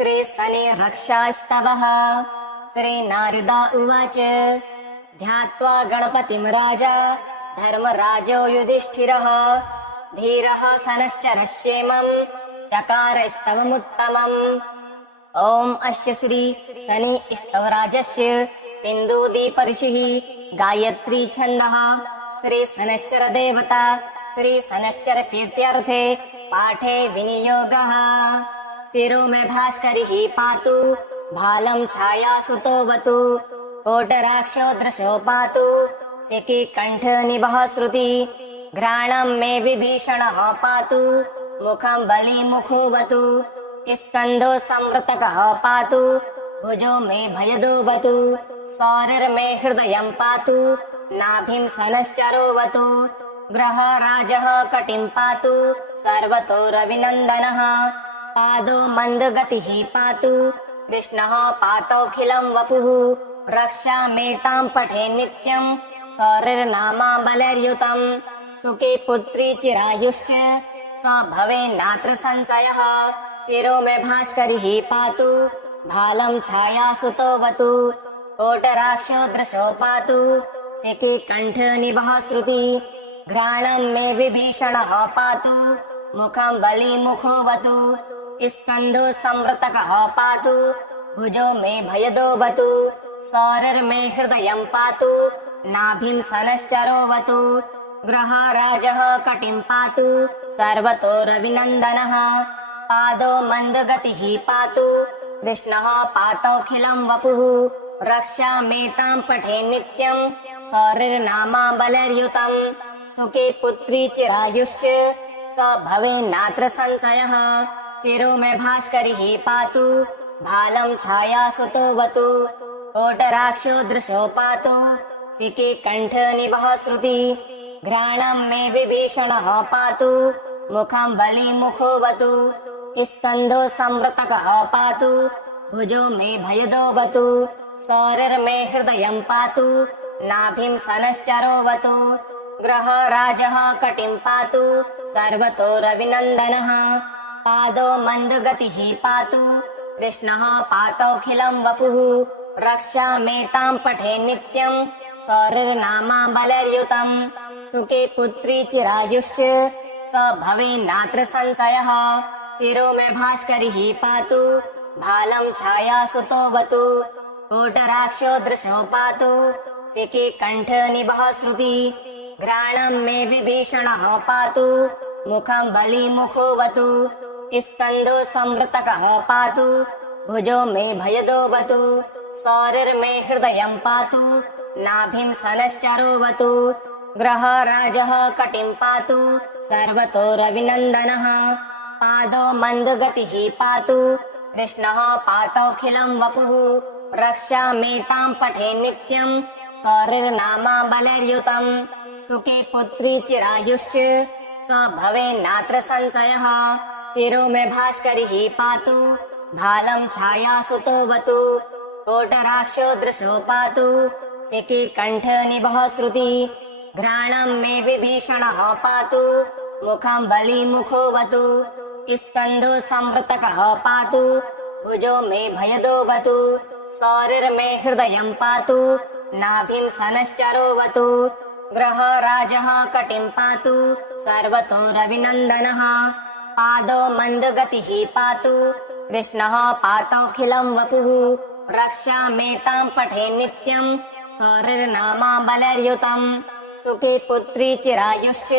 श्री शनि रक्षास्तवः। श्री नारदा उवाच ध्यात्वा गणपतिं राजा धर्मराजो युधिष्ठिरः धीरः शनश्चरः क्षेमं चकारस्तवमुत्तमम्। ओम अस्य श्री शनि स्तवराजस्य सिन्धुदीप ऋषिः गायत्री छन्दः। श्री शनश्चर देवता श्री शनश्चर कीर्त्यर्थे पाठे विनियोगः। शिरो में भास्करिः पातु भालं छायासुतोऽवतु कोटराक्षो दृशो पातु शिखि कंठ निभः श्रुति घ्राणं मे विभीषणः पातु मुखं बलिमुखोऽवतु स्कन्धो संवृतकः पातु भुजो मे भयदोऽवतु सौरिर्मे हृदयं पातु नाभिं शनश्चरोऽवतु ग्रहराजः कटिं पातु सर्वतो रविनन्दनः पादो मन्दगतिः पातु कृष्णः पातोऽखिलं वपुः रक्षामेतां पठे नित्यं सौरिर्नामाबलैर्युतं सुखी पुत्री चिरायुश्च स भवेन्नात्र संशयः। शिरो मे भास्करिः पातु भालं छायासुतोऽवतु कोटराक्षो दृशो पातु शिखि कंठ निभः श्रुति घ्राणं मे विभीषणः पातु मुखं बलिमुखोऽवतु स्कन्धो संवृतकः पातु भुजो मे भयदोऽवतु सौरिर्मे हृदयं पातु नाभिं शनश्चरोऽवतु ग्रहराजः कटिं पातु सर्वतो रविनन्दनः पादो मन्दगतिः पातु कृष्णः पातोऽखिलं वपुः रक्षामेतां पठे नित्यं सौरिर्नामाबलैर्युतं सुखी पुत्री चिरायुश्च स भवेन्नात्र संशयः। शिरो मे भास्करिः पातु भालं छायासुतोऽवतु कोटराक्षो दृशो पातु शिखि कंठ निभः श्रुति घ्राणं मे विभीषणः पातु मुखं बलिमुखोऽवतु स्कन्धो संवृतकः पातु भुजो मे भयदोऽवतु सौरिर्मे हृदयं पातु नाभिं शनश्चरोऽवतु ग्रहराजः कटिं पातु सर्वतो रविनन्दनः पादो मन्दगतिः पातु कृष्णः पातोऽखिलं वपुः रक्षामेतां पठे नित्यं सौरिर्नामाबलैर्युतं सुखी पुत्री चिरायुश्च स भवेन्नात्र संशयः। शिरो मे भास्करिः पातु भालं छायासुतोऽवतु कोटराक्षो दृशो पातु शिखि कंठ निभः श्रुति घ्राणं मे विभीषणः पातु मुखं बलिमुखोऽवतु स्कन्धो संवृतकः पातु भुजो मे भयदोऽवतु सौरिर्मे हृदयं पातु नाभिं शनश्चरोऽवतु ग्रहराजः कटिं पातु सर्वतो रविनन्दनः पादो मन्दगतिः पातु कृष्णः पातोऽखिलं वपुः रक्षामेतां पठे नित्यं सौरिर्नामाबलैर्युतं सुखी पुत्री चिरायुश्च स भवेन्नात्र संशयः। शिरो मे भास्करिः पातु भालं छायासुतोऽवतु कोटराक्षो दृशो पातु शिखि कंठ निभः श्रुति घ्राणं मे विभीषणः पातु मुखं बलिमुखोऽवतु स्कन्धो संवृतकः पातु भुजो मे भयदोऽवतु सौरिर्मे हृदयं पातु नाभिं शनश्चरोऽवतु ग्रहराजः कटिं पातु सर्वतो रविनन्दनः पादो मन्दगतिः पातु कृष्णः पातोऽखिलं वपुः रक्षामेतां पठे नित्यं सौरिर्नामाबलैर्युतं सुखी पुत्री चिरायुश्च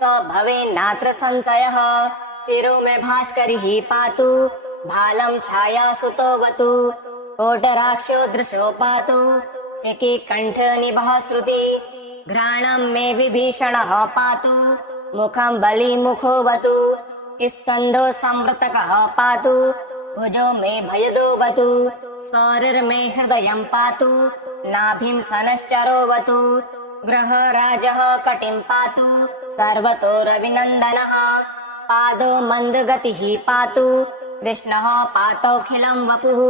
स भवेन्नात्र संशयः। शिरो मे भास्करिः पातु भालं छायासुतोऽवतु कोटराक्षो दृशो पातु शिखि कंठ निभः श्रुति घ्राणं मे विभीषणः पातु मुखं बलिमुखोऽवतु स्कन्धो संवृतकः पातु भुजो मे भयदोऽवतु सौरिर्मे हृदयं पातु नाभिं शनश्चरोऽवतु ग्रहराजः कटिं पातु सर्वतो रविनन्दनः पादो मन्दगतिः पातु कृष्णः पातोऽखिलं वपुः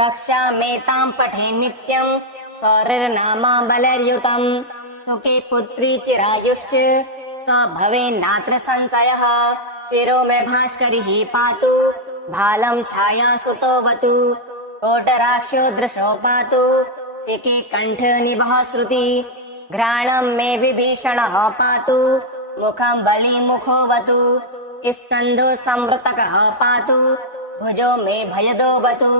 रक्षामेतां पठे नित्यं सौरिर्नामाबलैर्युतं सुखी पुत्री चिरायुश्च स भवेन्नात्र संशयः। शिरो मे भास्करिः पातु भालं छायासुतोऽवतु कोटराक्षो दृशो पातु सिके कण्ठनिभः श्रुति घ्राणं मे विभीषणः पातु मुखं बलिमुखोऽवतु स्कन्धो संवृतकः पातु भुजो मे भयदोऽवतु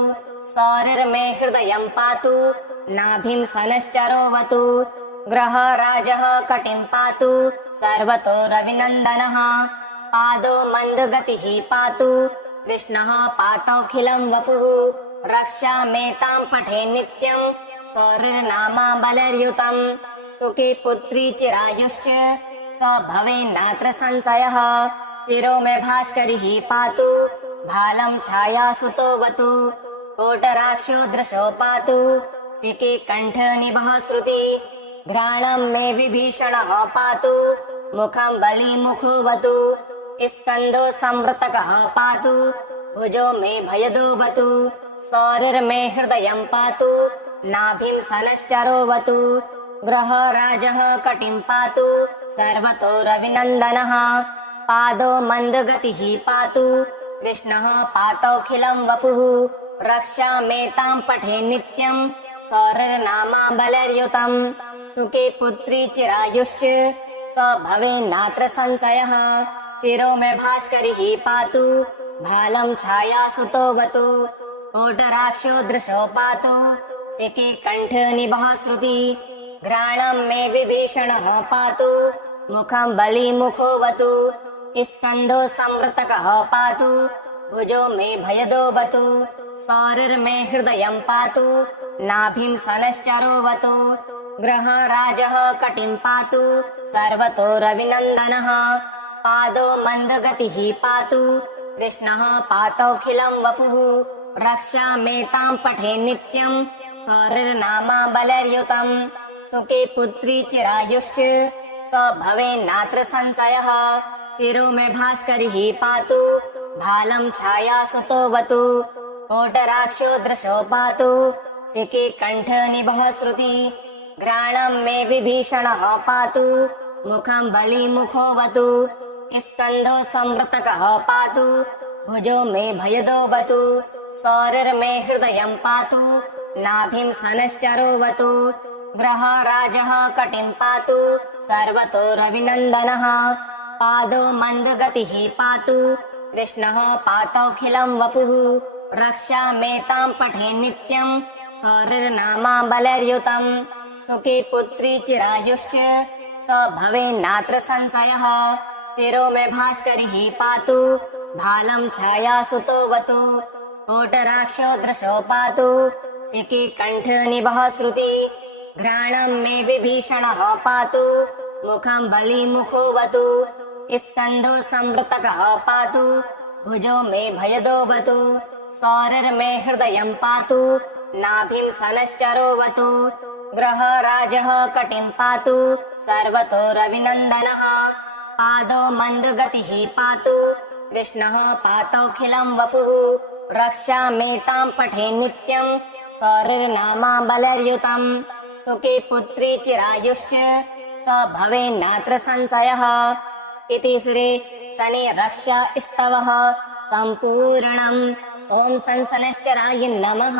सौरिर्मे हृदयं पातु नाभिं सनश्चरोऽवतु ग्रहराजः कटिं पातु सर्वतो रविनन्दनः पादो मन्दगतिः पातु कृष्णः पातोऽखिलं वपुः रक्षामेतां पठे नित्यं सौरिर्नामा बलर्युतं सुखी पुत्री चिरायुश्च स भवेन्नात्र संशयः शिरो मे भास्करिः पातु भालं छायासुतोऽवतु कोटराक्षो दृशो पातु सिके कण्ठनिभः श्रुति घ्राणं मे विभीषणः पातु मुखं बलिमुखोऽवतु स्कन्धो संवृतकः पातु भुजो मे भयदोऽवतु सौरिर्मे हृदयं पातु नाभिं सनश्चरोऽवतु ग्रहराजः कटिं पातु सर्वतो रविनन्दनः पादो मन्दगतिः पातु कृष्णः पातोऽखिलं वपुः रक्षामेतां पठे नित्यं सौरिर्नामा बलर्युतं सुखे पुत्री चिरायुश्च स भवेन्नात्र संशयः शिरो मे भास्करिः पातु भालं छायासुतोऽवतु कोटराक्षो दृशो पातु सिके कण्ठनिभः श्रुति घ्राणं मे विभीषणः पातु मुखं बलिमुखोऽवतु स्कन्धो संवृतकः पातु भुजो मे भयदोऽवतु सौरिर्मे हृदयं पातु नाभिं सनश्चरोऽवतु ग्रहराजः कटिं पातु सर्वतो रविनन्दनः पादो मन्दगतिः पातु कृष्णः पातोऽखिलं वपुः रक्षामेतां पठे नित्यं सौरिर्नामा बलर्युतं सुखे पुत्री चिरायुश्च स भवेन्नात्र संशयः शिरो मे भास्करिः पातु भालं छायासुतोऽवतु कोटराक्षो दृशो पातु सिके कण्ठनिभः श्रुति घ्राणं मे विभीषणः पातु मुखं बलिमुखोऽवतु स्कन्धो संवृतकः पातु भुजो मे भयदोऽवतु सौरिर्मे हृदयं पातु नाभिं सनश्चरोऽवतु ग्रहराजः कटिं पातु सर्वतो रविनन्दनः पादो मन्दगतिः पातु कृष्णः पातोऽखिलं वपुः रक्षामेतां पठे नित्यं सौरिर्नामा बलर्युतं सुखे पुत्री चिरायुश्च स भवेन्नात्र संशयः शिरो मे भास्करिः पातु भालं छायासुतोऽवतु कोटराक्षो दृशो पातु सिके कण्ठनिभः श्रुति घ्राणं मे विभीषणः पातु मुखं बलिमुखोऽवतु स्कन्धो संवृतकः पातु भुजो मे भयदोऽवतु सौरिर्मे हृदयं पातु नाभिं सनश्चरोऽवतु ग्रहराजः कटिं पातु सर्वतो रविनन्दनः पादो मन्दगतिः पातु कृष्णः पातोऽखिलं वपुः रक्षामेतां पठे नित्यं सौरिर्नामा बलर्युतं सुखे पुत्री चिरायुश्च स भवेन्नात्र संशयः इति श्री शनि रक्षा स्तवः सम्पूर्णम्। ॐ शनैश्चराय नमः।